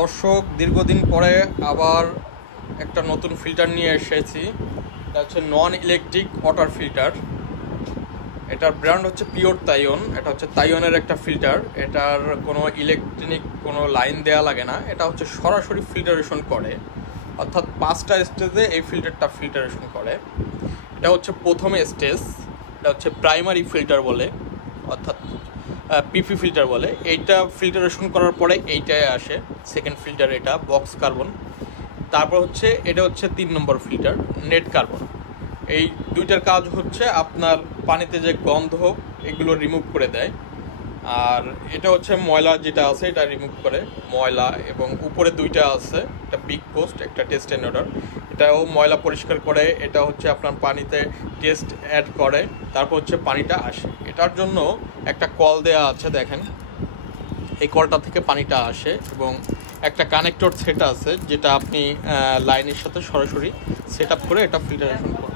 দর্শক, দীর্ঘদিন পরে আবার একটা নতুন ফিল্টার নিয়ে এসেছি। এটা হচ্ছে নন ইলেকট্রিক ওয়াটার ফিল্টার। এটার ব্র্যান্ড হচ্ছে পিওর তাইওয়ান। এটা হচ্ছে তাইওয়ানের একটা ফিল্টার। এটার কোনো ইলেকট্রনিক কোনো লাইন দেওয়া লাগে না। এটা হচ্ছে সরাসরি ফিল্টারেশন করে, অর্থাৎ 5টা স্টেজে এই ফিল্টারটা ফিল্টারেশন করে। এটা হচ্ছে প্রথম স্টেজ, এটা হচ্ছে প্রাইমারি ফিল্টার বলে, অর্থাৎ পিপি ফিল্টার বলে। এইটা ফিল্টারেশন করার পরে এইটায় আসে সেকেন্ড ফিল্টার, এটা বক্স কার্বন। তারপর হচ্ছে এটা হচ্ছে 3 নম্বর ফিল্টার, নেট কার্বন। এই দুইটার কাজ হচ্ছে আপনার পানিতে যে গন্ধ এগুলো রিমুভ করে দেয়, আর এটা হচ্ছে ময়লা যেটা আছে এটা রিমুভ করে ময়লা। এবং উপরে দুইটা আছে, একটা বিগ পোস্ট, একটা টেস্ট অ্যান্ড অর্ডার। এটাও ময়লা পরিষ্কার করে। এটা হচ্ছে আপনার পানিতে টেস্ট অ্যাড করে, তারপর হচ্ছে পানিটা আসে। এটার জন্য একটা কল দেওয়া আছে, দেখেন এই কলটা থেকে পানিটা আসে। এবং একটা কানেক্টর সেট আছে যেটা আপনি লাইনের সাথে সরাসরি সেট আপ করে এটা ফিল্টারেশন করবেন।